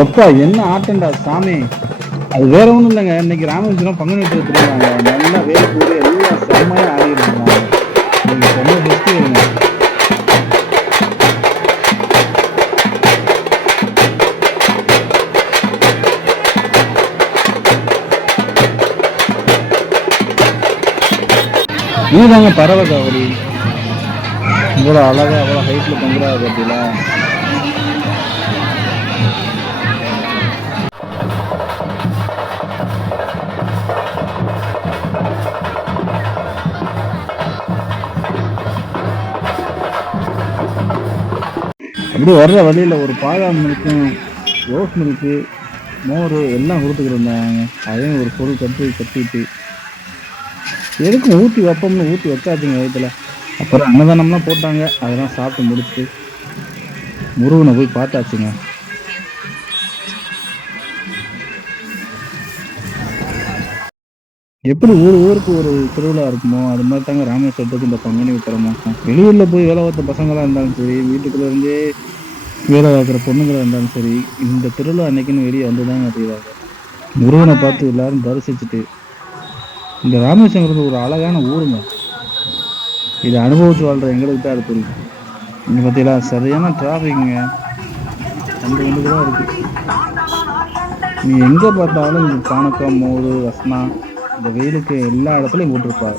எப்பா என்ன ஆட்டண்டா சாமி? அது வேற ஒண்ணும் இல்லைங்க. இன்னைக்கு ராமேஸ்வரம் பங்குனி எடுத்துருக்காங்க நல்லா வேலை கூடி எல்லாம் செம்மையா ஆடிட்டு இருக்காங்க. நீங்க சொன்ன ஃபெஸ்டிவலுங்க இதுதாங்க பறவை காவடி இவ்வளோ அழகா அவ்வளோ ஹைட்ல தொங்குறாரு பார்த்தீங்களா அப்படி வர்ற வழியில் ஒரு பாதாம் மில்க்கும் ரோஸ் மில்க்கு மோர் எல்லாம் கொடுத்துக்கிட்டு இருந்தாங்க. அதையும் ஒரு பொருள் கட்டி கட்டிட்டு. எதுக்கும் ஊற்றி வைப்போம்னு ஊற்றி வச்சாச்சுங்க வயிற்றுல அப்புறம் அன்னதானம்லாம் போட்டாங்க. அதெல்லாம் சாப்பிட்டு முடிச்சுட்டு முருகனை போய் பார்த்தாச்சுங்க. எப்படி ஊர் ஊருக்கு ஒரு திருவிழா இருக்குமோ அது மாதிரி தாங்க ராமேஸ்வரத்துக்கு இந்த பங்குனி மாதிரி வெளியூரில் போய் வேலை பார்த்த பசங்களாக இருந்தாலும் சரி வீட்டுக்குள்ள இருந்தே வேலை பார்க்குற பொண்ணுங்களாக இருந்தாலும் சரி இந்த திருவிழா அன்னைக்குன்னு வெளியே வந்து தாங்க அறியுறாங்க முருகனை பார்த்து எல்லாரும் தரிசிச்சுட்டு இந்த ராமேஸ்வரங்கிறது ஒரு அழகான ஊருங்க. இதை அனுபவிச்சு வாழ்ற எங்களுக்கு தான் அது புரியும். இங்கே பார்த்தீங்களா சரியான டிராஃபிக்குங்க அந்த ஒன்று தான் இருக்குது நீ எங்கே பார்த்தாலும் இங்க பானக்கம் மோர் ரஸ்னா இந்த வெயிலுக்கு எல்லா இடத்துலையும் போட்டிருப்பாரு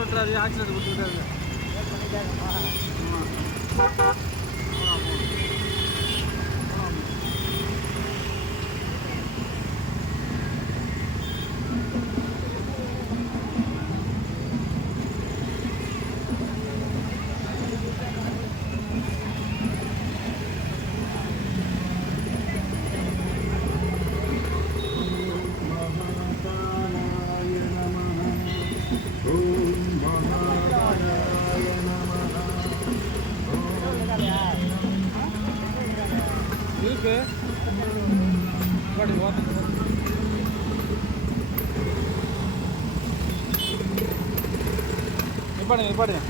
விட்டுறாது ஆக்சிடென்ட் கொடுத்து இருக்கு. நிப்பாடுங்க நிப்பாடுங்க.